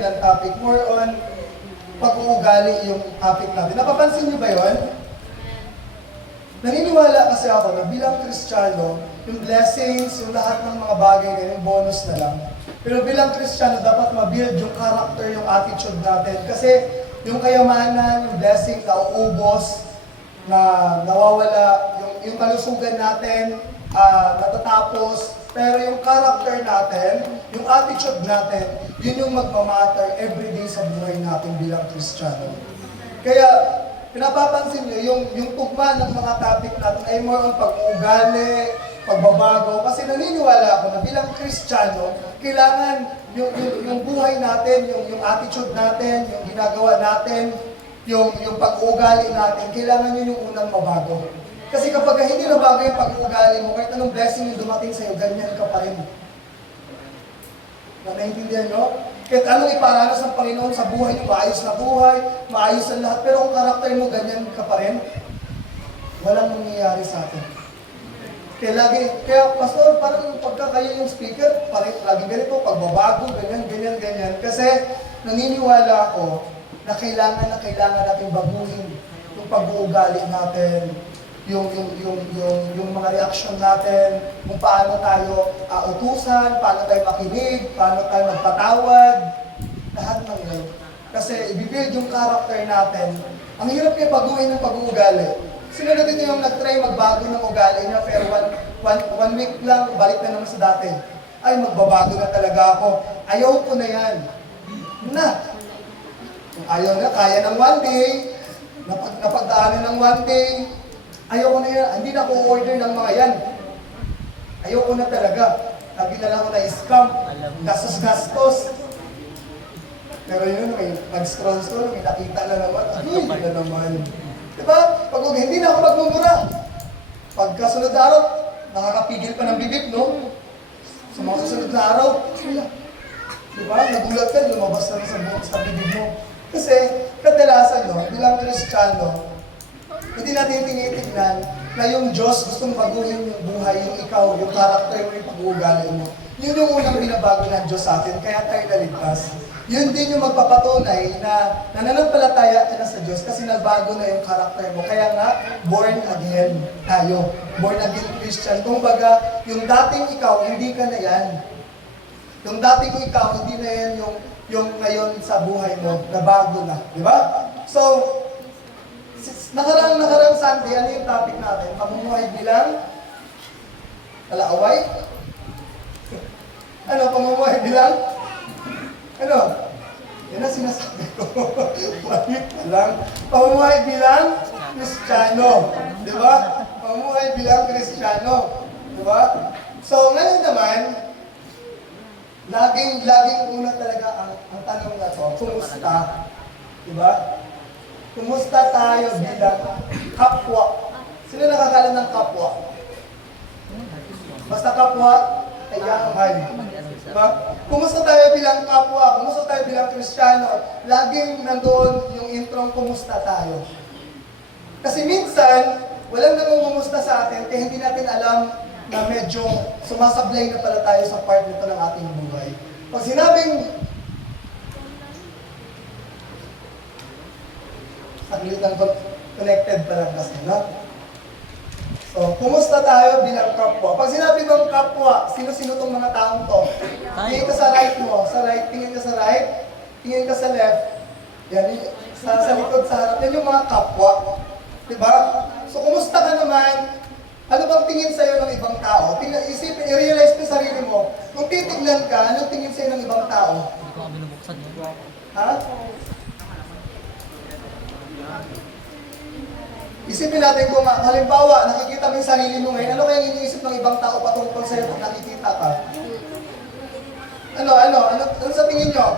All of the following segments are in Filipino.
ngayon ang topic. More on pag-uugali yung topic natin. Napapansin niyo ba yun? Naniniwala kasi ako na bilang Kristiyano, yung blessings, yung lahat ng mga bagay na yung bonus na lang. Pero bilang Kristiyano, dapat ma-build yung character, yung attitude natin. Kasi yung kayamanan, yung blessing na uubos, na nawawala, yung kalusugan natin, natatapos, pero yung character natin, yung attitude natin, yun yung magmamatter everyday sa buhay natin bilang Kristiyano. Kaya, pinapapansin nyo, yung tugma ng mga topic natin ay more on pag-uugali, pagbabago. Kasi naniniwala ako na bilang Kristiyano, kailangan yung buhay natin, yung attitude natin, yung ginagawa natin, yung pag-uugali natin, kailangan yun yung unang mabago. Kasi kapag hindi nabago yung pag-uugali mo, kahit anong blessing yung dumating sa'yo, ganyan ka pa rin. Naintindihan nyo? Kahit anong iparanas ng Panginoon sa buhay nyo, maayos na buhay, maayos ang lahat, pero kung karakter mo, ganyan ka pa rin, walang mangyayari sa atin. Kaya pastor, parang pagka kayo yung speaker, parang lagi ganito, pagbabago, ganyan. Kasi naniniwala ako na kailangan natin baguhin yung pag-uugali natin, yung mga reaksyon natin, kung paano tayo utusan, paano tayo makinig, paano tayo magpatawad, lahat ng yun. Kasi i-build yung character natin. Ang hirap kayo baguhin ng pag-uugali. Sino na din yung nag-try magbago ng ugali niya, pero one week lang, balik na naman sa dati. Ay, magbabago na talaga ako. Ayaw ko na yan. Kung ayaw na, kaya ng one day, napagdaanan ng one day, ayoko na yan, hindi na ako order ng mga yan. Ayoko na talaga. Lagi na lang ako na-scam, gastos. Pero yun, may nag-scroll, may nakita na naman, ay, na naman. Diba? Pag hindi na ako magmumura. Pagkasunod na araw, nakakapigil pa ng bibig, no? Sa mga susunod na araw, diba? Nagulat ka, lumabas na sa bibig mo. Kasi, kadalasan, no, bilang Kristiyano, hindi natin tinitignan na yung Diyos gustong baguhin yung buhay, yung ikaw, yung karakter mo, yung pag-uugali mo. Yun yung unang binabago ng Diyos sa atin, kaya tayo naligtas. Yun din yung magpapatunay na nananampalataya ka na sa Diyos kasi nagbago na yung karakter mo. Kaya nga, born again tayo. Born again Christian. Kung baga, yung dating ikaw, hindi ka na yan. Yung dating ikaw, hindi na yan yung ngayon sa buhay mo, na bago na. Di ba? So, nakarang Sunday, ano yung topic natin? Pamumuhay bilang alaaway? Ano, pamumuhay bilang? Ano? Yan ang sinasabi ko. Pamit ka lang. Pamumuhay bilang Kristiyano. Di ba? Pamumuhay bilang Kristiyano. Di ba? So, ngayon naman, laging una talaga ang tanong na to, kumusta? Di ba? Kumusta tayo bilang kapwa? Sino nakakalam ng kapwa? Basta kapwa, kayahan. Diba? Kumusta tayo bilang kapwa? Kumusta tayo bilang Kristiyano? Laging nandoon yung introng kumusta tayo. Kasi minsan, walang nangungumusta sa atin kaya hindi natin alam na medyo sumasablay na pala tayo sa part nito ng ating buhay. Pag sinabing saglitan ko, connected pa lang kasi, no? So, kumusta tayo bilang kapwa? Pag sinabi bang kapwa, sino-sino tong mga taong to? Tingin ka sa right mo, sa right, tingin ka sa right, tingin ka sa left, yan, sa likod, sa harap, yan yung mga kapwa. Diba? So, kumusta ka naman? Ano bang tingin sa'yo ng ibang tao? Isipin, i-realize mo sarili mo. Kung titignan ka, anong tingin sa'yo ng ibang tao? Hindi ko kami nabuksan yun. Ha? Isipin natin kung halimbawa, nakikita mo yung sarili mo ngayon, ano kaya iniisip ng ibang tao patungkol sa'yo kung nakikita ka? Ano sa tingin nyo?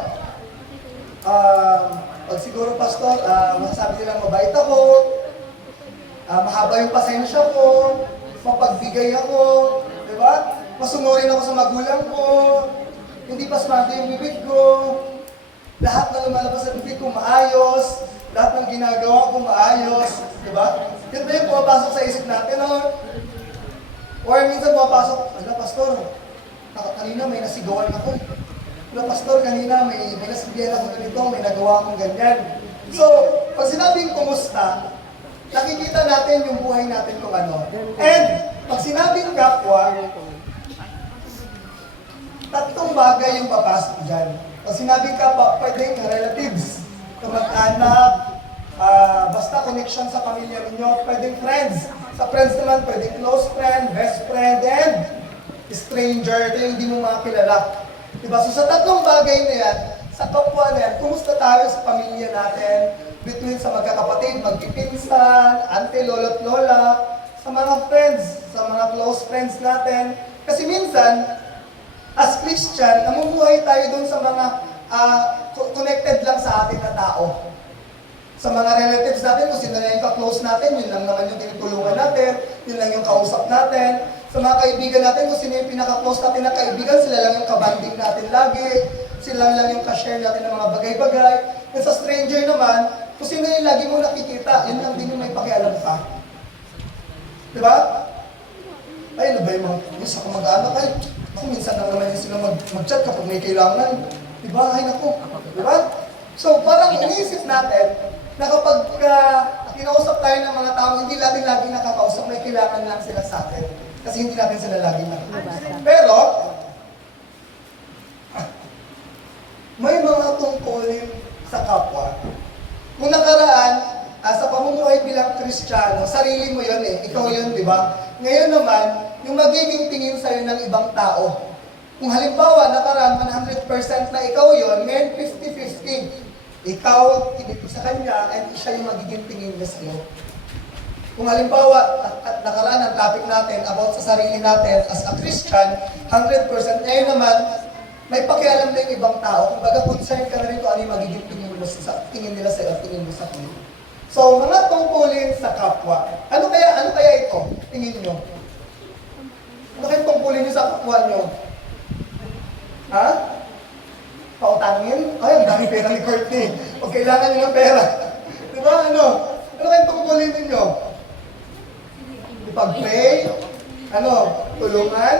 Pag siguro, pastor, masasabi nilang mabait ako, mahaba yung pasensya ko, mapagbigay ako, di ba? Masunurin ako sa magulang ko, hindi pasmado yung bibig ko, lahat na lumalabas sa bibig ko maayos, lahat ng ginagawa ko maayos, di ba? Yun ba yung pumapasok sa isip natin, no? Or minsan pumapasok, pastor, kanina may nasigawan ako. na pastor, kanina may nasabihan ako ganito, may nagawa akong ganyan. So, pag sinabing kumusta, nakikita natin yung buhay natin kung ano. And, pag sinabing kapwa, tatlong bagay yung papasok dyan. Pag sinabing kapwa, pwedeng relatives, kamag-anak, basta connection sa pamilya ninyo, pwedeng friends. Sa friends naman, pwedeng close friend, best friend, and stranger, ito yung hindi mo makakilala. Diba? So sa tatlong bagay na yan, sa kapwa na yan, kumusta tayo sa pamilya natin, between sa magkakapatid, magpipinsan, auntie, lolo't lola, sa mga friends, sa mga close friends natin. Kasi minsan, as Christian, namumuhay tayo dun sa mga connected lang sa atin na tao. Sa mga relatives natin, kung sino na yung ka-close natin, yun lang naman yung tinutulungan natin, yun lang yung kausap natin. Sa mga kaibigan natin, kung sino yung pinaka-close natin na kaibigan, sila lang yung kabanding natin lagi, sila lang yung ka-share natin ng mga bagay-bagay. And sa stranger naman, kung sino yung lagi mo nakikita, yun lang din yung may pakialam ka. Diba? Ay, ano ba yung mga sa kamag-anak? Ay, ako minsan lang naman yung sila mag-chat kapag may kailangan. Diba? Ay, naku. Diba? So, parang iniisip natin, na kapag kinausap tayo ng mga tao, hindi natin lagi nakakausap, may kailangan lang sila sa atin. Kasi hindi natin sila lagi nakakausap. Pero, may mga tungkulin sa kapwa. Kung nakaraan, sa pamumuhay bilang Kristiyano, sarili mo yun eh, ikaw yun, di ba? Ngayon naman, yung magiging tingin sa'yo ng ibang tao. Kung halimbawa, nakaraan 100% na ikaw yun, ngayon 50-50. Ikaw, tinito sa kanya, and siya yung magiging tingin niya sa'yo. Kung halimbawa, nakaraan ang topic natin about sa sarili natin as a Christian, 100%, ngayon naman, may pakialam na yung ibang tao. Kung baga, concern ka na rin kung ano yung magiging tingin nila sa'yo at tingin mo sa kanya. So, mga tungkulin sa kapwa. Ano kaya ito? Tingin nyo. Ano kaya tungkulin nyo sa kapwa nyo? Ha? Pautangin? Ay, ang dami pera ni Courtney. Pag kailangan nyo ng pera. Di ba? Ano kaya tungkulin ninyo? Ipag-pray? Tulungan?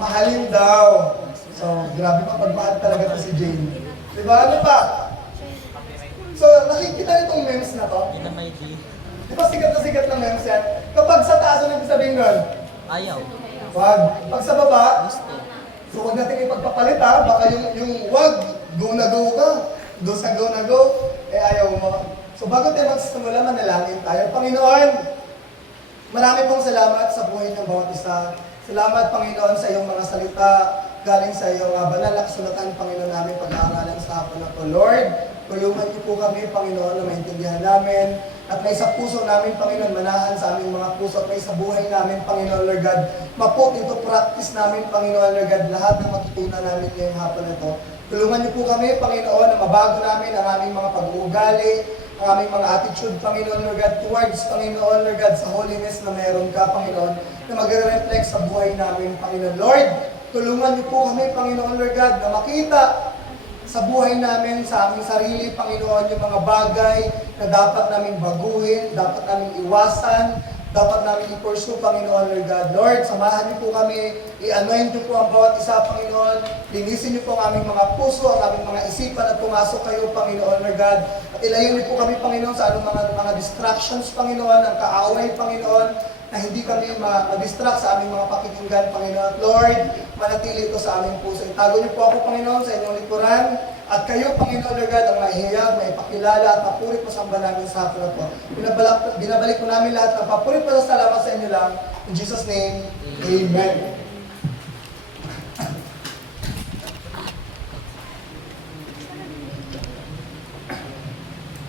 Mahalin daw. So, grabe pa pagmahal talaga to si Jane. Di ba? Ano pa? So, nakikita nitong memes na to? Di ba sikat na sikat na memes yan? Kapag sa taas, ano sabihin nun? Ayaw. Wag. Pag sa baba, so huwag natin ipagpapalit ha, baka yung wag, go na go ka, do sa go na go, ayaw mo. So bago tayo magsisimula, manalangin tayo. Panginoon, marami pong salamat sa buhay ng bawat isa. Salamat Panginoon sa iyong mga salita, galing sa iyong banal na kasulatan, Panginoon namin pag-aaralan sa hapon na to. Lord, tulungan niyo po kami, Panginoon, na maintindihan namin. At may sa puso namin, Panginoon, manahan sa aming mga puso. At may sa buhay namin, Panginoon, Lord God, maput into practice namin, Panginoon, Lord God, lahat ng matutunan namin ngayong hapon na ito. Tulungan niyo po kami, Panginoon, na mabago namin ang aming mga pag-uugali, ang aming mga attitude, Panginoon, Lord God, towards, Panginoon, Lord God, sa holiness na meron ka, Panginoon, na magre-reflect sa buhay namin, Panginoon. Lord, tulungan niyo po kami, Panginoon, Lord God, na makita sa buhay namin, sa aming sarili, Panginoon, yung mga bagay na dapat naming baguhin, dapat naming iwasan, dapat namin i-pursue, Panginoon, Lord God. Lord, samahan niyo po kami, i-anoint niyo po ang bawat isa, Panginoon, linisin niyo po ang aming mga puso, ang aming mga isipan at pumasok kayo, Panginoon, Lord God. At ilayo niyo po kami, Panginoon, sa anong mga distractions, Panginoon, ang kaaway, Panginoon, na hindi kami ma-distract sa aming mga pakikinggan, Panginoon. Lord, manatili ito sa aming puso. Itago niyo po ako, Panginoon, sa inyong likuran. At kayo, Panginoon, Lord God, ang maihiyag, maipakilala at mapurit po sa namin sa hapon na ito. Binabalik po namin lahat ng papurit po sa salamat sa inyo lang. In Jesus' name, Amen.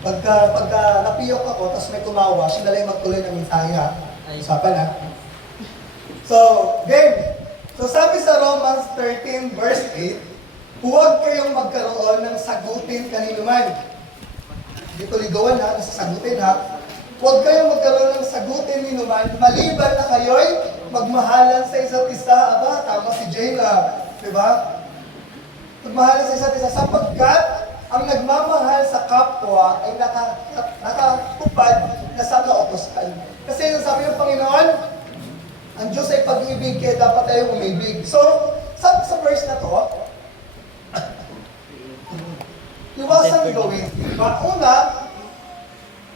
Pagka napiyok ako, tapos may tumawa, siya na lang magtuloy ng mensahe ha. Usapan ha. So, game. So sabi sa Romans 13 verse 8, huwag kayong magkaroon ng sagutin kanino man. Dito ligawan ha, sagutin ha. Huwag kayong magkaroon ng sagutin nino man, maliban na kayo'y magmahalan sa isa't isa. Aba, tama si Jane diba? Magmahalan sa isa't isa sapagkat ang nagmamahal sa kapwa ay nakatupad na sa kautosan. Kasi yung sabi ng Panginoon, ang Diyos ay pag-ibig, kaya dapat tayo umibig. So, sabi sa verse na to, Anong gawin? Una,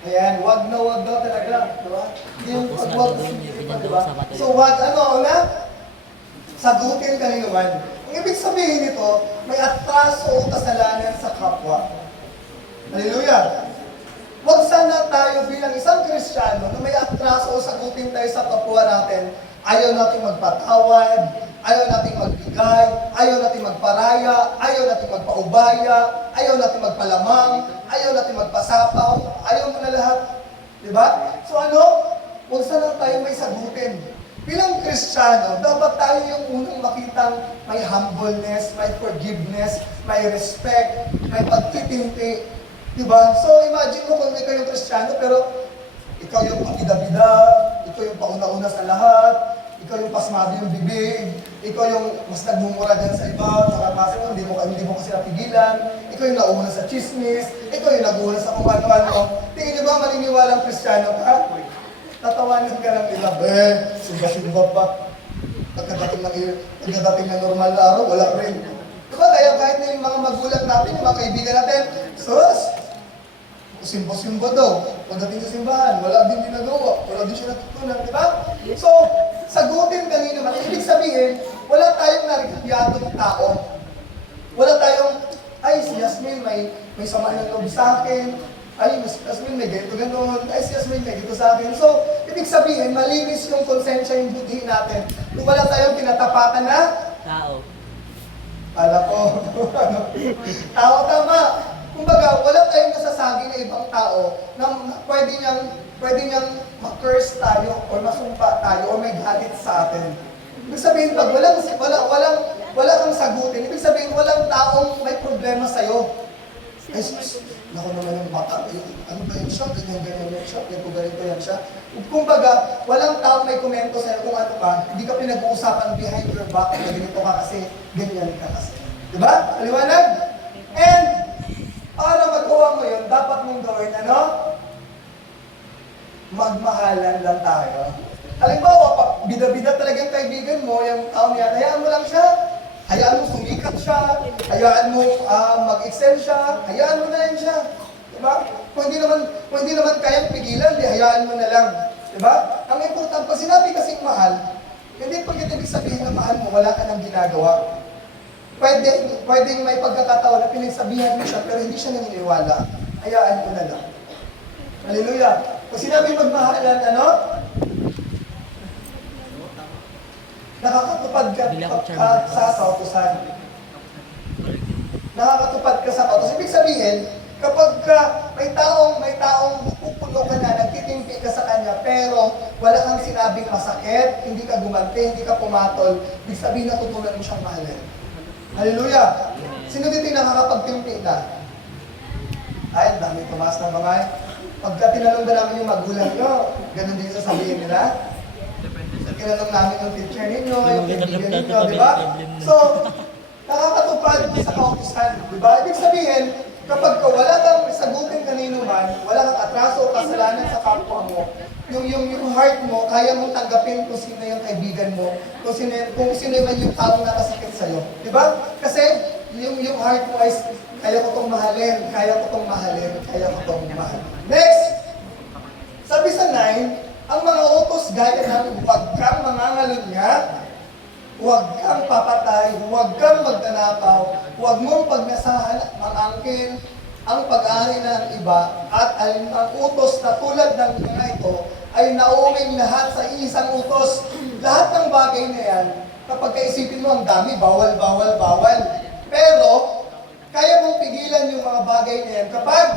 ayan, wag na wag daw talaga, di ba? Yung pag-wag, di ba? So wag, una? Sagutin ka naman. Ang ibig sabihin nito, may atraso o kasalanan sa kapwa. Hallelujah! Huwag sana tayo bilang isang Kristiyano na may atraso o sagutin tayo sa kapwa natin. Ayaw natin magpatawad, ayaw natin magbigay, ayaw natin magparaya, ayaw natin magpaubaya, ayaw natin magpalamang, ayaw natin magpasapaw, ayaw mo na lahat. Diba? So huwag sana tayo may sagutin. Bilang Kristiyano, dapat tayo yung unang makitang may humbleness, may forgiveness, may respect, may pagtitinti. Diba? So imagine mo kung ikaw yung Kristiyano, pero ikaw yung pabida-bida, ikaw yung pauna-una sa lahat, ikaw yung pasmado yung bibig, ikaw yung mas nagmumura dyan sa iba, saka kasi hindi mo kasi napigilan, ikaw yung nauna sa chismis, ikaw yung nag-una sa kung ano-ano. Tingin niyo ba maniniwala ang Kristiyano ka? Tatawanan ka lang nila, simba-simba pa. Pagkadating ng normal na araw, wala rin. Diba kaya kahit na yung mga magulang natin, yung mga kaibigan natin, sus, simbo-simbo daw. Pagdating sa simbahan, wala din ginagawa, wala din siya natutunan, di ba? So, sagutin kanina naman. Ibig sabihin, wala tayong narigyagyadong tao. Wala tayong, ay, si Yasmin may sama ng loob sa akin. Ay, si Yasmin may ganito ganon. Ay, si Yasmin may ganito sa akin. So, ibig sabihin, malinis yung konsensya yung budhi natin. Kung wala tayong tinatapatan na Tao. Kala ko, tao tama. Kumbaga, wala tayong nasasagi na ibang tao na pwede niyang ma-curse tayo o masumpa tayo o may galit sa atin. Ibig sabihin, pag wala kang sagutin, ibig sabihin, walang taong may problema sa'yo. Ay, naku naman yung bata, ano ba yun siya? Ganyan yan siya, ganito yan siya. Kumbaga, walang taong may komento sa'yo kung ano ka, hindi ka pinag-uusapan behind your back na ganito ka kasi, ganyan ka kasi. Diba? Aliwanag? And, para magawa mo yun, dapat mong gawin, magmahalan lang tayo. Halimbawa, bida-bida talagang kaibigan mo, yung tao niya, hayaan mo lang siya, hayaan mo sumikat siya, hayaan mo mag-excel siya, hayaan mo na lang siya. Diba? Kung hindi naman kayang pigilan, hayaan mo na lang. Diba? Ang importante, pag sinabi kasing mahal, hindi pagkat ibig sabihin na mahal mo, wala ka nang ginagawa. Pwedeng may pagkakataon na pinagsabihan mo siya, pero hindi siya naniniwala. Hayaan mo na lang. Hallelujah! Kung sinabi magmahalan, nakakatupad ka sa kautusan. Nakakatupad ka sa kautusan. Ibig sabihin, kapag may taong pupuno ka na, nagtitimpi ka sa kanya, pero wala kang sinabing masakit, hindi ka gumanti, hindi ka pumatol, ibig sabihin natutunan mo siyang mahalin. Hallelujah! Sino dito yung nakakapagtimpi na? Ay, dami tumaas ng kamay. Pagka tinanong ba namin yung magulang nyo, ganun din sasabihin nila? Kinanong namin yung teacher ninyo, yung kaibigan ninyo, di ba? So, nakakatupad sa kautusan, di ba? Ibig sabihin, kapag wala kang sagutin kanino man, wala kang atraso o kasalanan sa kapwa mo, yung heart mo, kaya mong tanggapin kung sino yung kaibigan mo, kung sino man yung taong nakasakit sa'yo. Di ba? Kasi yung heart mo ay, kaya ko itong mahalin, kaya ko itong mahalin, kaya ko itong mahalin. Next! Sabi sa 9, ang mga utos gaya ng huwag kang mangangalunya, huwag kang papatay, huwag kang magnanakaw, huwag mong pagnasahan at mangangkin ang pag-aari ng iba, at ang utos na tulad ng mga ito ay nauwing lahat sa isang utos. Lahat ng bagay na yan, kapag kaisipin mo ang dami, bawal. Pero, kaya mong pigilan yung mga bagay na yan kapag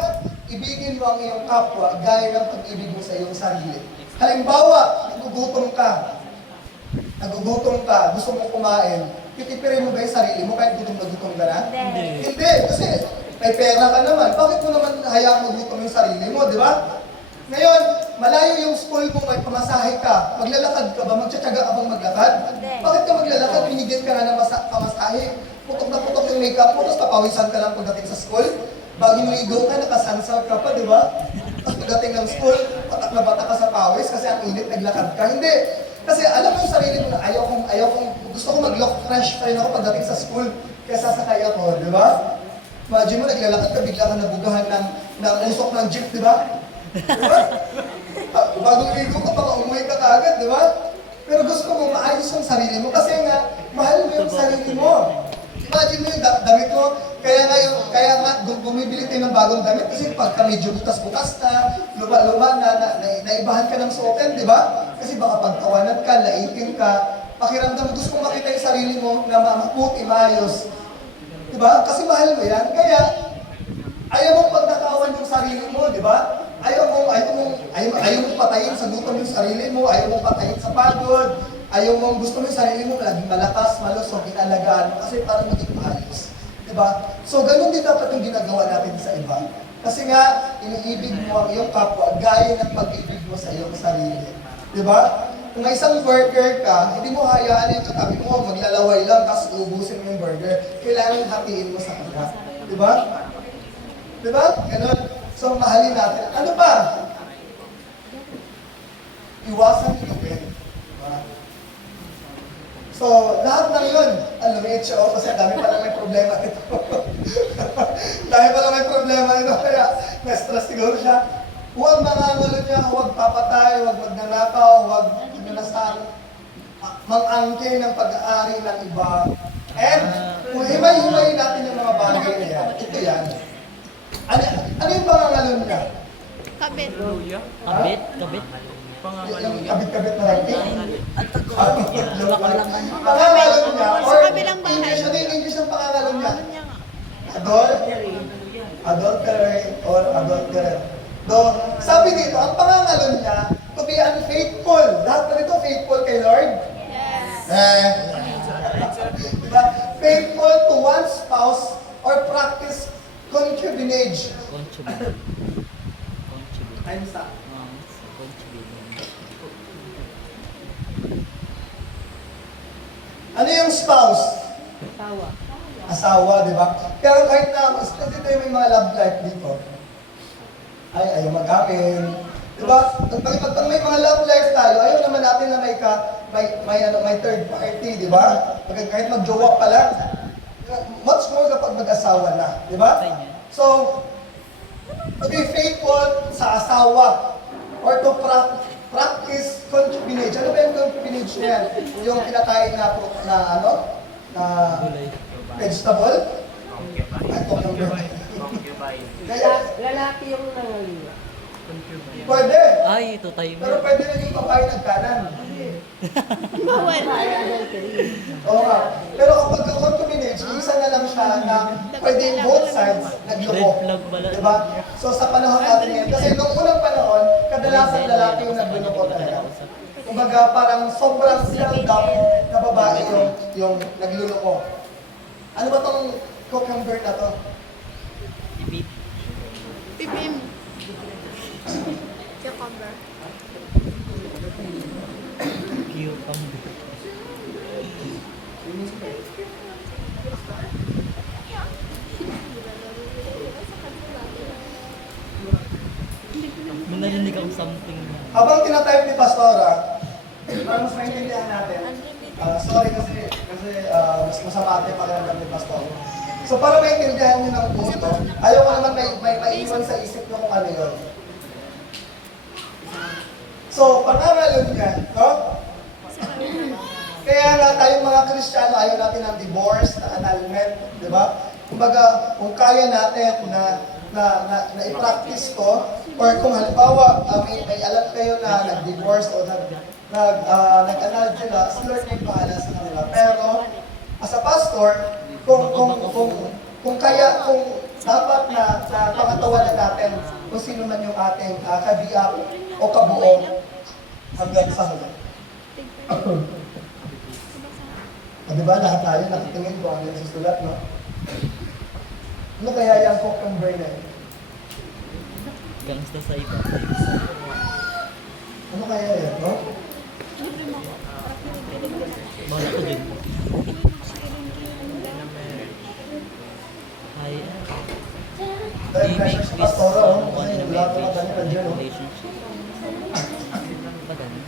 ibigin mo ang iyong kapwa gaya ng pag-ibig mo sa iyong sarili. Halimbawa, nagugutom ka, gusto mong kumain, titipirin mo ba yung sarili mo kahit gutom ka na? Hindi, kasi may pera ka naman. Bakit mo naman hayaan magutom yung sarili mo, di ba? Ngayon, malayo yung school mo, may pamasahe ka. Maglalakad ka ba? Magtsatsaga ka bang maglakad? Bakit ka maglalakad? Binigyan ka na ng pamasahe. Putok na putok yung makeup mo, tapos papawisan ka lang pagdating sa school. Bagong ligo ka, nakasansal ka pa, di ba? Tapos pagdating ng school, patak na batak ka sa pawis kasi ang init, naglakad ka. Hindi. Kasi alam mo yung sarili mo na gusto ko mag-look fresh pa rin ako pagdating sa school kaysa sakay ako, di ba? Imagine mo, naglalakad ka, bigla ka nabugahan ng usok ng jeep, di ba? Diba? Bagong ligo ka, baka umuwi ka kaagad, di ba? Pero gusto mo maayos ang sarili mo kasi nga, mahal mo yung sarili mo. Imagine mo yung damit mo, kaya nga bumibili tayo ng bagong damit kasi pagka medyo butas-butas na, luma-luma na, naibahan ka ng suotin, di ba? Kasi baka pagtawanan ka, laitin ka, pakiramdam mo, gusto mong makita yung sarili mo na maputi, maayos. Di ba? Kasi mahal mo yan. Kaya, ayaw mong pagnakawan yung sarili mo, di ba? Ayaw mong patayin sa gutom yung sarili mo, ayaw mong patayin sa pagod, ayaw mong gusto mo yung sarili mo laging malakas, malusog, inalagaan mo kasi para maging maayos. Diba? So, ganun din dapat yung ginagawa natin sa iba. Kasi nga, iniibig mo ang iyong kapwa, gaya ng pag-ibig mo sa iyong sarili. Diba? Kung may isang burger ka, hindi mo hayaan yung katabi mo, maglalaway lang, tapos uubusin mo yung burger. Kailangan hatiin mo sa kanya. Diba? Diba? Ganun. So, mahalin natin. Ano pa? Iwasan ilupin. Diba? So, lahat ng yun, lumiit siya ako kasi dami pa lang may problema ito. Dami pa lang may problema ito, kaya na-stress siguro siya. Huwag mangangulo niya, huwag papatay, huwag magnanakaw, huwag nanasang mang-angkin ng pag-aari ng iba. And, kung himay-himay natin yung mga bagay na yan, ito yan. Ano yung pangangalon niya? Kabit. Kabit? Kabit? Yung kabit-kabit na lang. Pangangalon Pangangalon niya, or Sa kabilang bahay. English, ano yung English ng pangangalon niya? Ano niya nga? Adultery or adulterer. Do, sabi dito, ang pangangalon niya, to be unfaithful. Lahat na dito, faithful kay Lord? Yes. Diba? Faithful to one's spouse or practice concubinage. Concubine. Time's up. Concubine. Ano yung spouse? Asawa, di ba? Kaya kahit na, kasi tayo may mga love life dito, ayaw mag-amin. Di ba? Pag may mga love life tayo, ayaw naman natin na may third party, di ba? Kahit mag-jowa pa lang. Much more kapag mag-asawa na, di ba? So, to be faithful sa asawa or to practice concubinage. Ano ba yung concubinage na yan? Yung kinakain na vegetable? Ay, Lalaki yung nangaluwa. Pwede. Ay, ito tayo. Pero pwede rin yung babae nagkanan. Bawal. Oo nga. Pero kapag concubinage, isa na lang siya na pwede both sides nagloko. Red flag pala. Diba? So sa panahon natin ngayon, kasi noong unang panahon, kadalasan lalaki yung nagluloko talaga. Kumbaga parang sobrang stand up na babae yung nagluloko. Ano ba tong cucumber na to? Ibit. Pipim. Cucumber. Cucumber. May narinig akong something na. Habang tinatype ni Pastora, para mas maintindihan natin, sorry kasi mas masama atin yung pakiramdam ni Pastor. So para maintindihan nyo ng punto, ayaw ko naman may maiwan sa isip nyo kung ano yun. So, pangangalon yan, no? Kaya nga tayong mga Kristiyano, ayaw natin ng divorce, na annulment, di ba? Kumbaga, kung kaya natin na i-practice to, or kung halimbawa, may alam kayo na nag-divorce o nag-annul sila, si Lord may bahala sa kanila. Pero, as a pastor, kung dapat na pangatawanan natin kung sino man yung ating kabiyak o kabuo hanggang sa huli. Diba, lahat tayo nakitingin ko ang nagsusulat, no? Ano kaya yung cucumber na yun? Gangsta sa iba. Ano kaya yan, no? Bahala ko din. Ay, Dahil pressure sa pastora, oh, kasi in a lahat ng mga ganito dyan, oh. relationship. Ba ganun?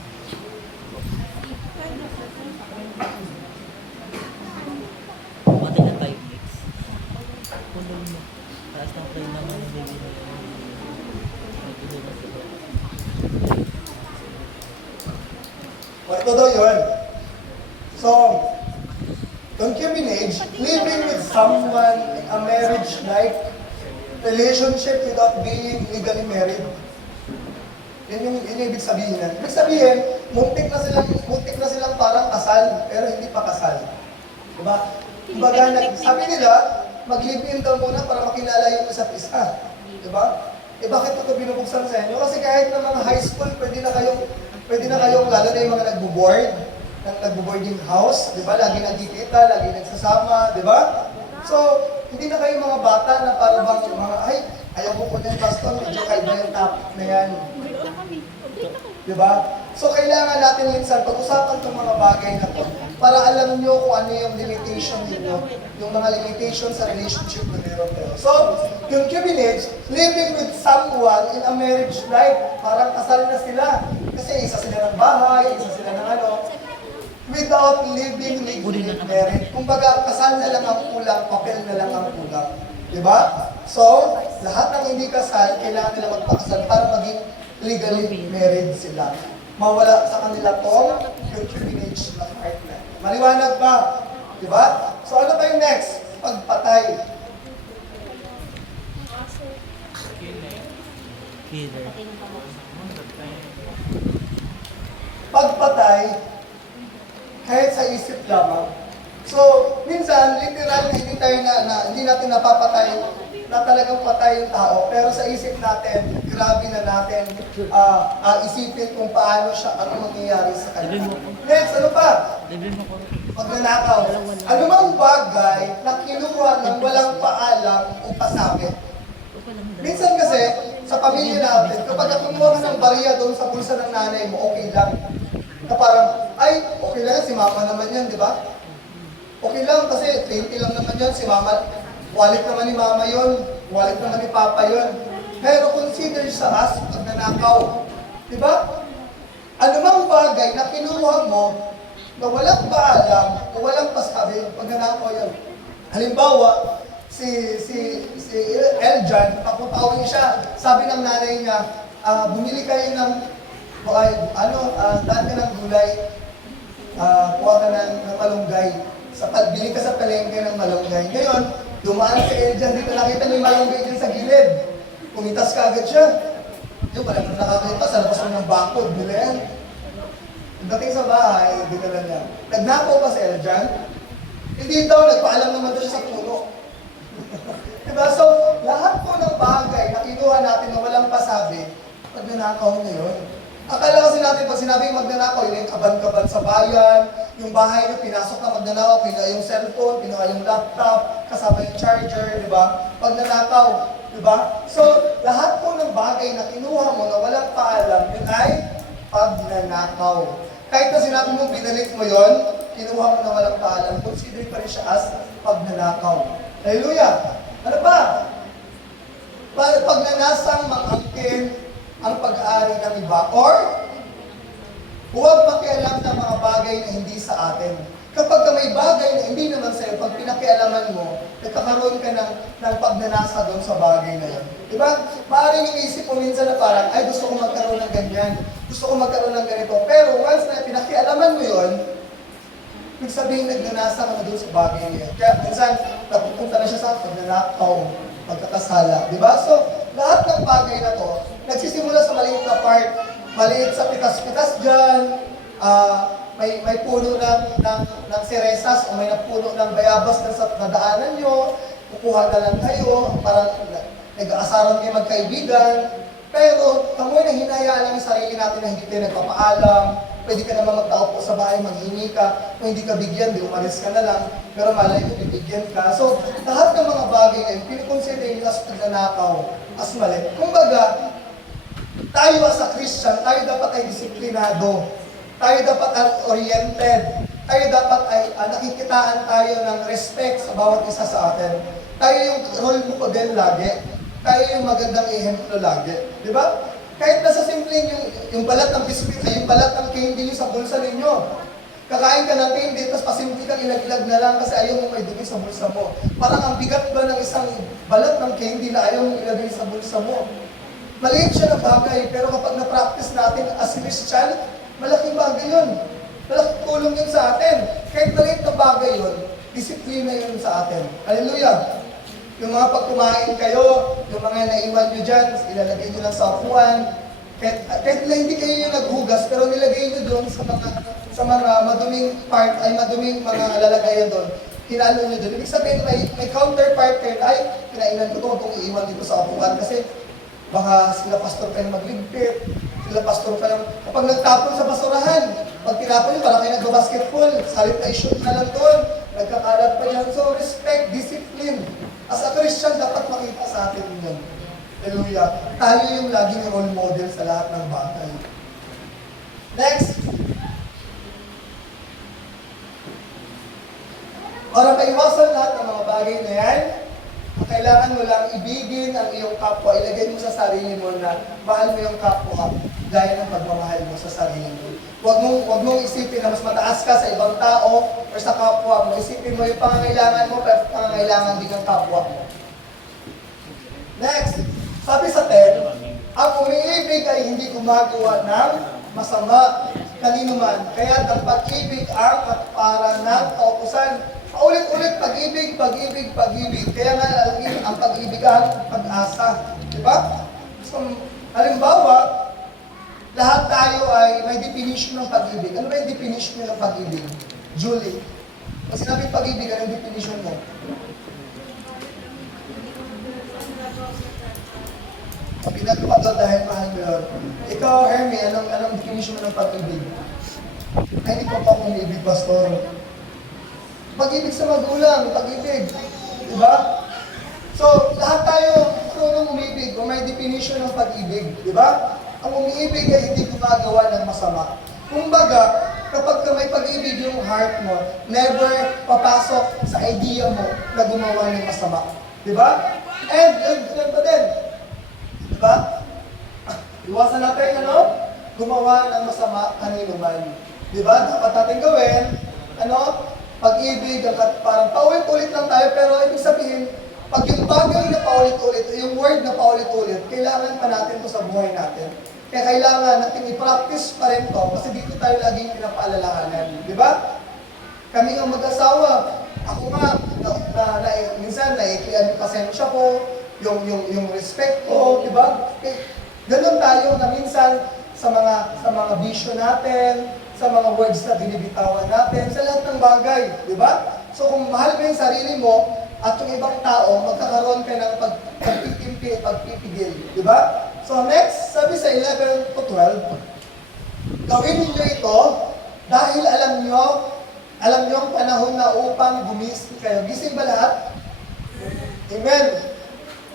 What are the type mix? Taas ng play naman yung baby na yun. Ito ba sila? Ito daw yun. So, concubinage, living with someone in a marriage-like relationship without being legally married. Yun yung ibig sabihin yan. Ibig sabihin, muntik na silang parang kasal, pero hindi pa kasal. Diba? Kumbaga, sabi nila, mag-live-in daw muna para makilala yung isa't isa. Diba? Eh bakit ito binubuksan sa inyo? Kasi kahit na mga high school, pwede na kayong, lalo na yung mga nagbo-boarding house, di ba? Lagi nagkikita, lagi nagsasama, di ba? So, hindi na kayo mga bata na parang mga, ay, ayaw ko po na yung pastor, medyo kaiba yung topic na yan. Di ba? So, kailangan natin minsan pag-usapan itong mga bagay na to para alam nyo kung ano yung limitation ninyo, yung mga limitation sa relationship na meron kayo. So, concubinage, living with someone in a marriage life, parang kasal na sila. Kasi isa sila ng bahay, isa sila ng without living legally married. Kumbaga, kasal na lang ang kulang, papel na lang ang kulang. Diba? So, lahat ng hindi kasal, kailangan nila magpakasal para maging legally married sila. Mawala sa kanila tong concubinage na partner. Maliwanag ba? Diba? So, ano pa yung next? Pagpatay. Killer. Pagpatay, kahit sa isip lamang. So, minsan, literal na hindi natin napapatay na talagang patay yung tao. Pero sa isip natin, grabe na natin isipin kung paano siya, ano mangyayari sa kanila. Next, ano pa? Libre mo ko. Pagnanakaw. Ano mang bagay na kinuha ng walang paalam o pasabi. Minsan kasi, sa pamilya natin, kapag kumuha ka ng bariya doon sa bulsa ng nanay mo, okay lang. Na parang, ay, okay lang, si mama naman yan, di ba? Okay lang kasi 20 lang naman yan, si mama, wallet naman ni mama yun, wallet naman ni papa yun. Pero consider sa as pagnanakaw. Di ba? Ano mang bagay na kinuha mo na walang paalam o walang pasabi, pagnanakaw yun. Halimbawa, si Eljan, paputawin siya, sabi ng nanay niya, bumili kayo ng daan ka ng gulay, kuha ka ng malunggay. Bili ka sa palengke ng malunggay. Ngayon, dumaan si Eljan dito, nakita niyo yung malunggay dyan sa gilid. Pumitas ka agad siya. Yung wala nang nakakita, sa labas mo ng bakod, nila yan. Dating sa bahay, dinala niya. Nagnakaw pa si Eljan? Hindi daw, nagpaalam naman daw siya sa puno. Diba? So, lahat po ng bagay na kinuha natin na walang pasabi, pagnanakaw ngayon. Akala kasi natin, pag sinabing magnanakaw, yun yung kaban-kaban sa bayan, yung bahay nyo, pinasok na magnanakaw, pinuha yung cellphone, pinuha yung laptop, kasama yung charger, di ba? Pagnanakaw, di ba? So, lahat po ng bagay na kinuha mo na walang paalam, yun ay pagnanakaw. Kahit na sinabi mo, binalik mo yon, kinuha mo na walang paalam, consider pa rin siya as pagnanakaw. Hallelujah! Ano ba? Pagnanasang mangangkin ang pag-aari ng iba, or huwag makialam ng mga bagay na hindi sa atin. Kapag may bagay na hindi naman sa'yo, pag pinakialaman mo, nagkakaroon ka ng pagnanasa doon sa bagay na yun. Diba? Maaaring yung isip mo minsan na parang, ay gusto ko magkaroon ng ganyan, gusto ko magkaroon ng ganito. Pero once na pinakialaman mo yun, ibig sabihin nagnanasa ka na doon sa bagay na yun. Kaya minsan, napupunta na siya sa pagnanakaw, pagkakasala. Diba? So, lahat ng bagay na to, nagsisimula sa maliit na part, maliit sa pitas-pitas dyan, may puno ng seresas o may puno ng bayabas na sa nadaanan nyo, kukuha na lang kayo, para nag-aasaran kayo magkaibigan, pero kamoy na hinayaan lang yung sarili natin na hindi tayo nagpapaalam, pwede ka naman magtao po sa bahay, maghingi ka, kung hindi ka bigyan, di umalis ka na lang, pero malay mo, bibigyan ka. So, lahat ng mga bagay na yun, pinikonsider nyo as pagnanakaw, as mali. Kumbaga, tayo as a Christian, tayo dapat ay disiplinado. Tayo dapat ay oriented. Tayo dapat ay nakikitaan tayo ng respect sa bawat isa sa atin. Tayo yung role model lagi. Tayo yung magandang ehemplo lagi. Di ba? Kahit nasa simpleng yung balat ng biscuit, ay yung balat ng candy nyo sa bulsa ninyo. Kakain ka ng candy, tapos pasimple kang ilag-ilag na lang kasi ayaw mo may dumi sa bulsa mo. Parang ang bigat ba ng isang balat ng candy na ayaw mo ilagay sa bulsa mo? Maliit siya na bagay, pero kapag na-practice natin as Christian, malaking bagay yun. Malaking tulong yun sa atin. Kahit maliit na bagay yun, disiplina yun sa atin. Hallelujah! Yung mga pag kumain kayo, yung mga naiwan nyo dyan, ilalagay nyo lang sa upuan. Kahit na hindi kayo yung naghugas, pero nilagay nyo doon sa mga maduming part, ay maduming mga lalagayan doon. Hinalo nyo doon. Ibig sabihin, may counterpart kayo, ay, kinainan ko itong iiwan dito sa upuan kasi baka sila pastor kayo magligpit, sila pastor kayo, kapag nagtapon sa basurahan, pag tinapon nyo, parang kayo nagbabasketball, salit na i-shoot na lang doon, nagkakalat pa yan. So, respect, discipline. As a Christian, dapat makita sa atin yun. Hallelujah. Tayo yung laging role model sa lahat ng bagay. Next. Para maiwasan lahat ng mga bagay na yan, kailangan mo lang ibigin ang iyong kapwa. Ilagay mo sa sarili mo na mahal mo yung kapwa gaya ng pagmamahal mo sa sarili mo. Huwag mong isipin na mas mataas ka sa ibang tao o sa kapwa mo. Isipin mo yung pangangailangan mo pero pangangailangan din ng kapwa mo. Next, sabi sa 10, ang umiibig ay hindi gumagawa ng masama kanino man. Kaya ang pag-ibig ang katparan ng kautusan. Paulit-ulit, pag-ibig, pag-ibig, pag-ibig. Kaya nga, ang pag-ibig ang pag-asa. Diba? So, halimbawa, lahat tayo ay may definition ng pag-ibig. Ano ba yung definition ng pag-ibig? Julie. Pag sinabi pag-ibig, ano yung definition mo? Pinagpagod dahil mahal mo yun. Ikaw, Hermie, anong definition mo ng pag-ibig? Ay, hindi ko pa umibig, Pastor. Pag-ibig sa magulang, pag-ibig. Diba? So, lahat tayo marunong umibig o may definition ng pag-ibig. Diba? Ang umiibig ay hindi gumagawa ng masama. Kumbaga, kapag ka may pag-ibig yung heart mo, never papasok sa idea mo na gumawa ng masama. Diba? And, yun pa din. Diba? Iwasan natin, gumawa ng masama kanino man. Diba? Dapat natin gawin, pag-ibig, parang paulit-ulit lang tayo, pero ibig sabihin, pag yung bagay na paulit-ulit, yung word na paulit-ulit, kailangan pa natin to sa buhay natin. Kaya kailangan natin i-practice pa rin to, kasi dito tayo laging pinapaalalahanan. Di ba? Kami ang mag-asawa, ako nga, minsan naikian yung pasensya ko, yung respect ko, di ba? Ganun tayo na minsan sa mga bisyo natin, sa mga words na binibitawan natin, sa lahat ng bagay, di ba? So kung mahal mo yung sarili mo, at yung ibang tao, magkakaroon ka ng pagtitimpi, pagpipigil, di ba? So next, sabi sa 11 to 12, gawin niyo ito dahil alam niyo ang panahon na upang gumising kayo. Gising ba lahat? Amen.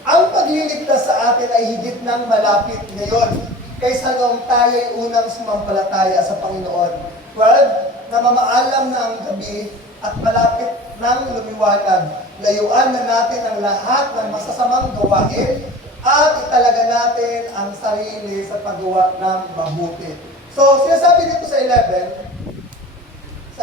Ang pagliligtas sa atin ay higit ng malapit ngayon kaysa noong tayo'y unang sumampalataya sa Panginoon. 12, na mamaalam na ang gabi at malapit ng lumiwanag. Layuan na natin ang lahat ng masasamang gawain at italaga natin ang sarili sa paggawa ng mabuti. So, sinasabi dito sa 11,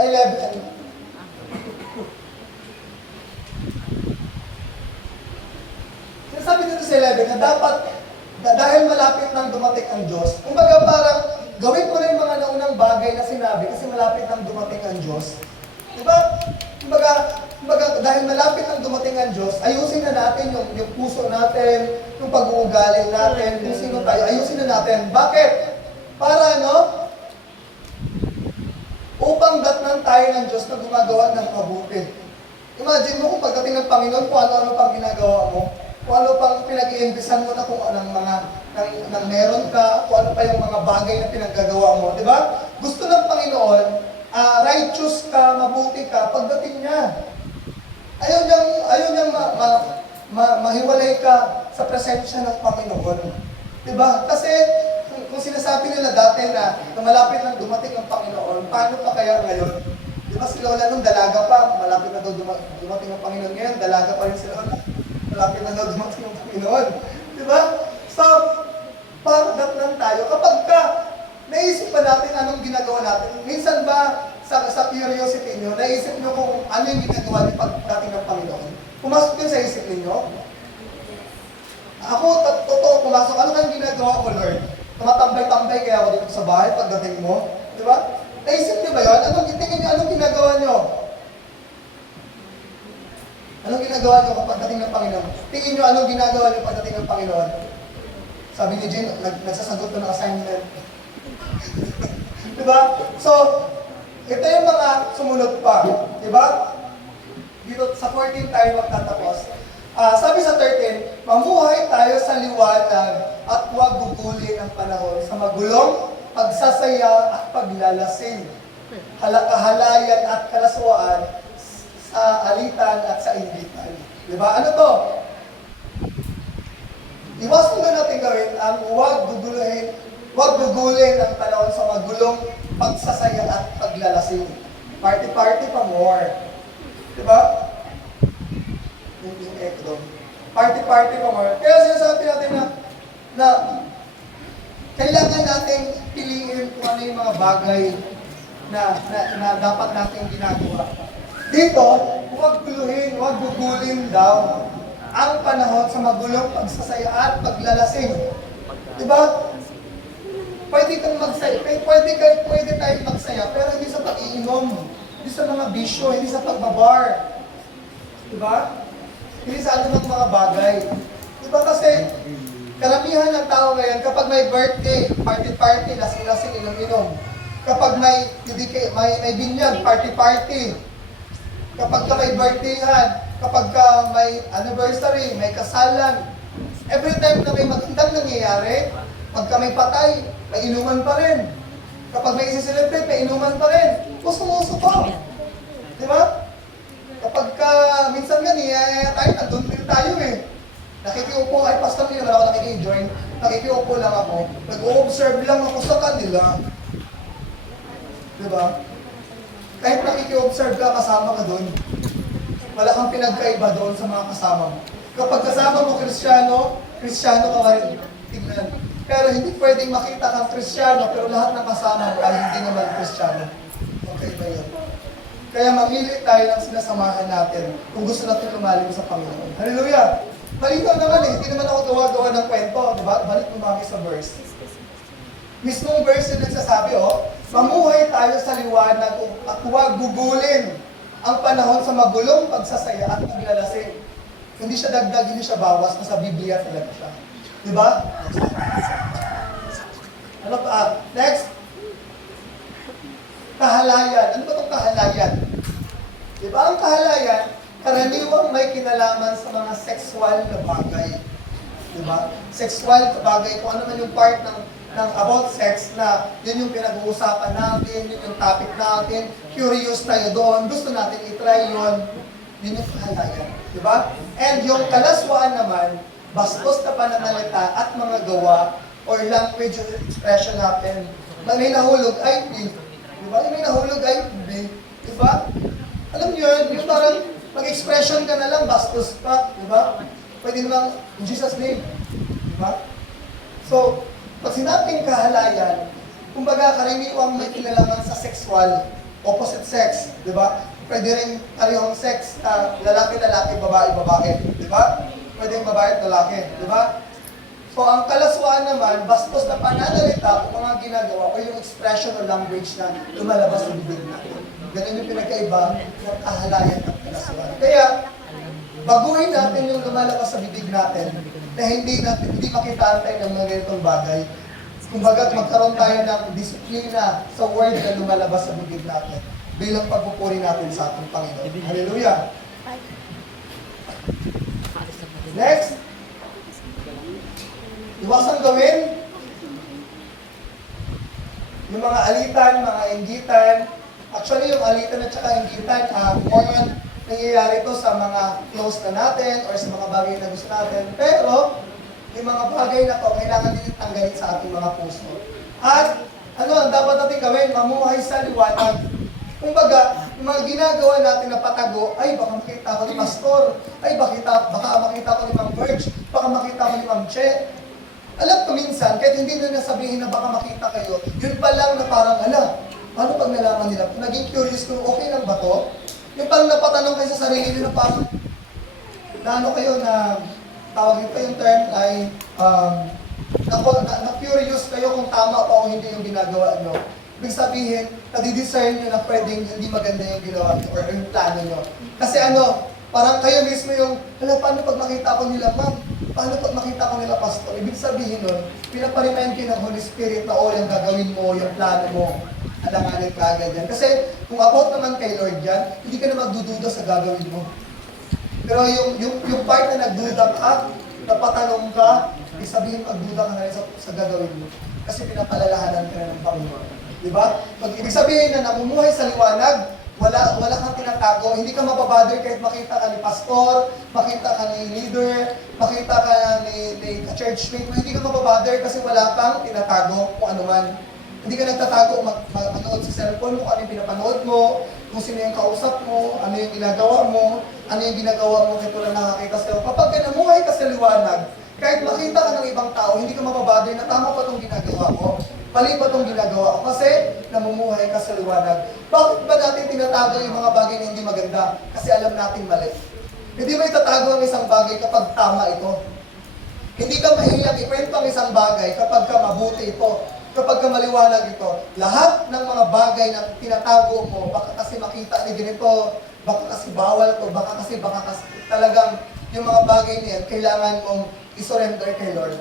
sinasabi dito sa 11 na dapat dahil malapit nang dumating ang Diyos, kumbaga parang gawin mo na yung mga naunang bagay na sinabi kasi malapit nang dumating ang Diyos. Diba? Kumbaga dahil malapit nang dumating ang Diyos, ayusin na natin yung puso natin, yung pag-uugali natin, kung sino tayo, ayusin na natin. Bakit? Para upang datnan tayo ng Diyos na gumagawa ng mabuti. Imagine mo kung pagdating ng Panginoon, kung ano-ano pang ginagawa mo, kung ano pang pinag-iimbisan mo na kung anong mga nang meron ka, kung ano pa yung mga bagay na pinaggagawa mo, di ba? Gusto ng Panginoon, righteous ka, mabuti ka, pagdating niya. Ayaw niyang mahiwalay ka sa presensya ng Panginoon. Di ba? Kasi kung sinasabi nila dati na malapit lang dumating ang Panginoon, paano pa kaya ngayon? Di ba si Lola nung dalaga pa, malapit na daw dumating ang Panginoon ngayon, dalaga pa rin si Lola. Malapit na daw dumating ang Panginoon. Di ba? So, parang datnan tayo. Kapag naisip pa natin anong ginagawa natin, minsan ba sa curiosity nyo, naisip nyo kung ano yung ginagawa niyo pagdating ng Panginoon? Pumasok yun sa isip ninyo? Ako, totoo, pumasok. Ano kang ginagawa ko, Lord? Tumatambay-tambay kaya ako dito sa bahay pagdating mo? Di ba? Naisip niyo ba yun? Tingin niyo, anong ginagawa niyo? Anong ginagawa niyo kapag dating ng Panginoon? Tingin niyo, anong ginagawa niyo pagdating ng Panginoon? Sabi ni Jane, nagsasagot ko ng assignment. Diba? So, ito yung mga sumunod pa. Diba? Dito sa 14 tayo magtatapos. Sabi sa 13, mamuhay tayo sa liwanag at huwag gugulin ang panahon sa magulong, pagsasaya at paglalasing, kahalayan at kalaswaan sa alitan at sa inggitan. Diba? Ano to? Iwasan na natin gawin ang huwag gugulin ang panahon sa magulong, pagsasaya at paglalasing. Party-party pa more. Diba? Yung echo. Party-party pa more. Kaya sinasabi natin na kailangan natin piliin kung ano yung mga bagay na dapat natin ginagawa. Dito, huwag gugulin daw ang panahon sa magulong, pagsasaya at paglalasing. Diba? Pwede kang magsaya, pwede tayong magsaya, pero hindi sa pag-iinom, hindi sa mga bisyo, hindi sa pagbabar. Diba? Hindi sa anumang mga bagay. Diba kasi, karamihan ng tao ngayon, kapag may birthday, party-party, lasing-lasing, inom-inom. Kapag may binyag, party-party. Kapag ka may birthdayhan, kapag ka may anniversary, may kasalan, every time na may magandang nangyayari, pagka may patay, may inuman pa rin. Kapag may isi-celebrate, may inuman pa rin. Gusto-gusto to. Di ba? Kapag ka, minsan nga niyaya tayo, nandun din tayo eh. Nakikiupo, ay pastor nila, wala ako nakiki-join. Nakikiupo lang ako. Nag-o-observe lang ako sa kanila. Di ba? Kahit nakiki-observe ka, kasama ka doon. Wala kang pinagkaiba doon sa mga kasama mo. Kapag kasama mo Kristiyano ka rin. Tignan. Pero hindi pwedeng makita kang Kristiyano, pero lahat ng kasama mo ay hindi naman Kristiyano. Okay ba yun? Kaya mamili tayo ng sinasamahan natin kung gusto natin lumalim sa Panginoon. Hallelujah! Malinaw naman eh, hindi naman ako gawa-gawa ng kwento. Diba? Balik lumaki sa verse. Mismong verse yung nagsasabi, mamuhay tayo sa liwanag at huwag gugulin ang panahon sa magulong, pagsasaya at paglalasing. Hindi siya dagdag, hindi siya bawas, nasa Biblia talaga siya. Diba? Ano pa? Next. Kahalayan. Ano ba itong kahalayan? Diba? Ang kahalayan, karaniwang may kinalaman sa mga sexual na bagay. Diba? Sexual na bagay, kung ano man yung part ng about sex na yun yung pinag-uusapan natin, yun yung topic natin, curious tayo doon, gusto natin i-try yun, yun yung kahalayan. Diba? And yung kalaswaan naman, bastos na pananalita at mga gawa or language or expression natin, na may nahulog ay B. Diba? May nahulog ay B. Diba? Alam niyo yun, yung parang mag-expression ka na lang, bastos pa. Diba? Pwede namang in Jesus' name. Diba? So, pag sinabing kahalayan, kumbaga karaniwang may kinalaman sa sexual, opposite sex, di ba? Pwede rin karihong sex, lalaki-lalaki, babae-babae, di ba? Pwede yung babae at lalaki, di ba? So ang kalaswaan naman, bastos na pananalita o mga ginagawa o yung expression o language na lumalabas sa bibig natin. Ganun yung pinagkaiba ng kahalayan at kalaswaan. Kaya, baguhin natin yung lumalabas sa bibig natin na hindi makitaan tayo ng mga ganitong bagay. Kumbaga, magkaroon tayo ng disiplina sa word na lumalabas sa bibig natin bilang pagpupuri natin sa ating Panginoon. Hallelujah! Next. Iwasang gawin yung mga alitan, mga inggitan. Actually, yung alitan at saka inggitan, more on nangyayari ito sa mga close na natin or sa mga bagay na gusto natin. Pero, yung mga bagay na to, kailangan din tanggalin sa ating mga puso. At, ang dapat natin gawin? Mamuhay sa liwanag. Kumbaga, yung mga ginagawa natin na patago, ay, baka makita ko ni Pastor, ay, baka makita ko ni Ma'am Birch, baka makita ko ni Ma'am Che. Alam ko minsan, kahit hindi na nasabihin na baka makita kayo, yun pa lang na parang, Paano pag nalaman nila? Kung naging curious kung okay lang ba to? Yung pang napatanong kayo sa sarili nyo na parang, na ano kayo na, tawagin pa yung term ay, na-curious kayo kung tama pa o hindi yung ginagawa nyo. Ibig sabihin, nadidiscern nyo na pwedeng hindi maganda yung ginawa nyo or yung plano nyo. Kasi ano, parang kayo mismo yung, paano pag makita ko nila, ma'am? Paano pag makita ko nila, pastor? Ibig sabihin nun, pinaparemind kayo ng Holy Spirit na yung gagawin mo, yung plano mo, alanganin ka agad yan. Kasi kung about naman kay Lord yan, hindi ka na magdududa sa gagawin mo. Pero yung part na nagduda ka, napatanong ka, ibig sabihin magduda ka na rin sa gagawin mo. Kasi pinapalalahanan ka na ng Panginoon. Diba? Pag ibig sabihin na namumuhay sa liwanag, wala kang tinatago, hindi ka mababother kahit makita ka ni pastor, makita ka ni leader, makita ka ni churchmate mo, hindi ka mababother kasi wala kang tinatago kung ano man. Hindi ka nagtatago, manood sa cellphone mo, ano yung pinapanood mo, kung sino yung kausap mo, ano yung ginagawa mo, ano yung ginagawa mo kahit wala nakakita sa'yo. Kapag ka namuhay ka sa liwanag, kahit makita ka ng ibang tao, hindi ka mababother na tama pa itong ginagawa ko. Mali ba itong ginagawa ko? Kasi namumuhay ka sa liwanag. Bakit ba natin tinatago yung mga bagay na hindi maganda? Kasi alam natin mali. Hindi mo itatago ang isang bagay kapag tama ito. Hindi ka mahiyang ikwento ang isang bagay kapag ka mabuti ito. Kapag ka maliwanag ito. Lahat ng mga bagay na tinatago mo, baka kasi makita ni ganito, baka kasi bawal to, baka kasi talagang yung mga bagay niyan, kailangan mong isurrender kay Lord.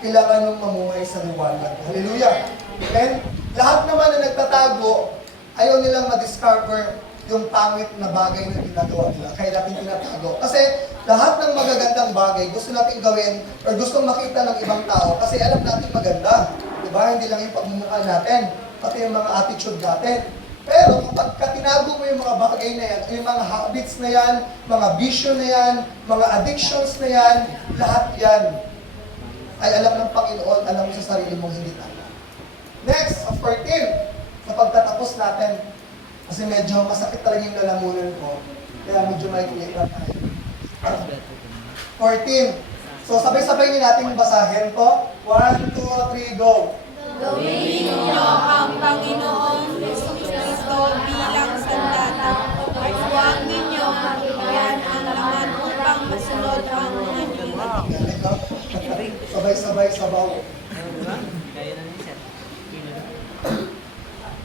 Kailangan mong mamuhay sa liwanag. Hallelujah! Amen? Lahat naman na nagtatago, ayaw nilang ma-discover yung pangit na bagay na ginagawa nila. Kaya natin tinatago. Kasi lahat ng magagandang bagay gusto natin gawin or gustong makita ng ibang tao kasi alam natin maganda. Diba? Hindi lang yung pagmumukha natin, pati yung mga attitude natin. Pero kapag tinago mo yung mga bagay na yan, yung mga habits na yan, mga bisyo na yan, mga addictions na yan, lahat yan ay alam ng Panginoon, alam mo sa sarili mong hindi tama. Next, 14, sa pagtatapos natin, kasi medyo masakit talaga yung lalamunan ko, kaya medyo may kulitan tayo. 14. So sabay-sabay niyo natin basahin to. 1, 2, 3, go! Gawin ninyo ang Panginoon Kristo bilang sandata at huwag ninyo bigyan ang laman upang masunod ang mga Ganito. Sabay-sabay sabaw. Kaya na ni sir.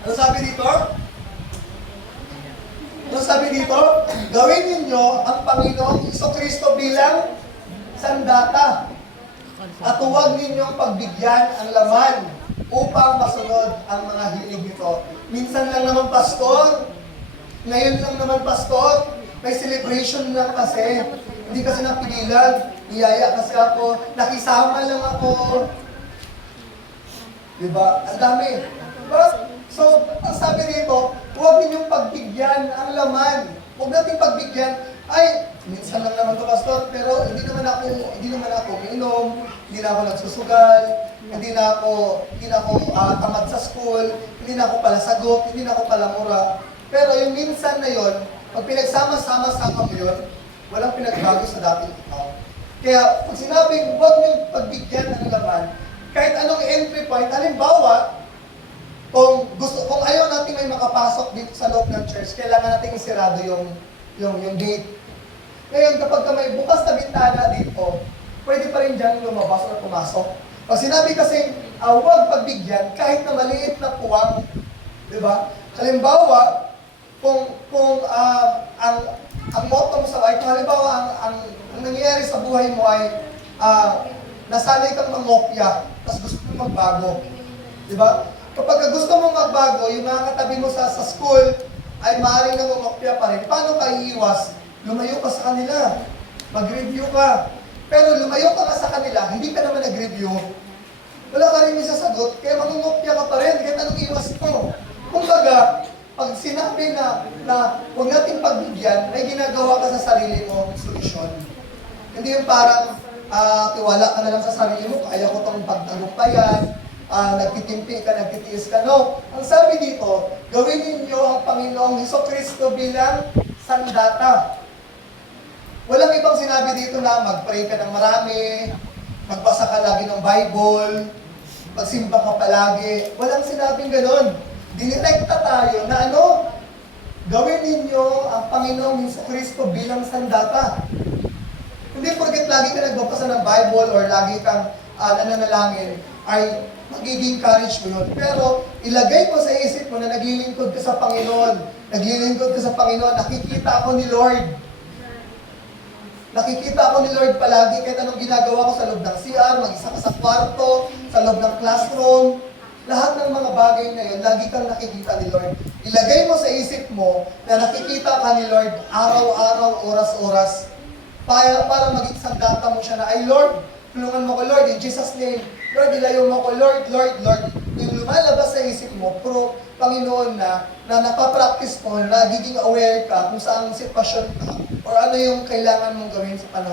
Ano sabi dito? Ano sabi dito? Gawin ninyo ang Panginoong Kristo bilang sandata. At huwag ninyong pagbigyan ang laman upang masunod ang mga hilig nito. Minsan lang naman, pastor. Ngayon lang naman, pastor. May celebration lang kasi. Hindi kasi napigilan. Niyaya kasi ako. Nakisama lang ako. Diba? Ang dami. Diba? So, ang sabi dito, huwag ninyong pagbigyan ang laman. Huwag natin pagbigyan. Ay, minsan lang naman to, pastor, pero hindi naman ako umiinom, hindi na ako nagsusugal, hindi na ako tamad sa school, hindi na ako pala sagot, hindi na ako pala mura. Pero yung minsan na yon, pag pinagsama-sama-sama mo yun, walang pinagbago sa dating ikaw. Kaya, pag sinabing huwag niyong pagbigyan ng laman, kahit anong entry point, halimbawa, kung ayaw natin may makapasok dito sa loob ng church, kailangan natin isirado yung gate. Ngayon, kapag may bukas na bintana dito, pwede pa rin dyan lumabas o pumasok. Pag sinabi kasi, huwag pagbigyan, kahit na maliit na puwang, di ba? Halimbawa, kung ang motto mo sa buhay, kung halimbawa, ang nangyayari sa buhay mo ay nasanay kang mangopya, tapos gusto mo magbago. Di ba? Kapag gusto mo magbago, yung mga katabi mo sa school, ay maaaring nangungopya pa rin. Paano ka iiwas? Lumayo ka sa kanila. Mag-review ka. Pero lumayo ka sa kanila, hindi ka naman nag-review. Wala ka rin isasagot, kaya mangungopya ka pa rin. Kahit anong iwas mo. Kumbaga, pag sinabi na huwag natin pagbigyan, may ginagawa ka sa sarili mo solusyon. Hindi yung parang tiwala ka na lang sa sarili mo, kaya ko itong pagtagumpayan, nagtitimpi ka, nagtitiis ka. No. Ang sabi dito, gawin ninyo ang Panginoong Kristo bilang sandata. Walang ibang sinabi dito na mag-pray ka ng marami, magbasa ka lagi ng Bible, magsimba ka palagi. Walang sinabing ganun. dinirekta tayo na ano, gawin ninyo ang Panginoong Jesucristo bilang sandata. Hindi porket lagi ka nagbabasa ng Bible or lagi kang nananalangin, ay magiging courage mo yun. Pero ilagay mo sa isip mo na naglilingkod ka sa Panginoon. Naglilingkod ka sa Panginoon, nakikita ako ni Lord. Nakikita ako ni Lord palagi kahit anong ginagawa ko sa loob ng CR, mag-isa ka sa kwarto, sa loob ng classroom. Lahat ng mga bagay na yun, lagi kang nakikita ni Lord. Ilagay mo sa isip mo na nakikita ka ni Lord araw-araw, oras-oras. Para maging sandata mo siya na, ay Lord, tulungan mo ko Lord, in Jesus' name. Lord, ilayo mo ko Lord, Lord, Lord. Yung lumalabas sa isip mo, pero Panginoon na napapractice mo, nagiging aware ka kung saan sitwasyon ka, or ano yung kailangan mong gawin sa panahon.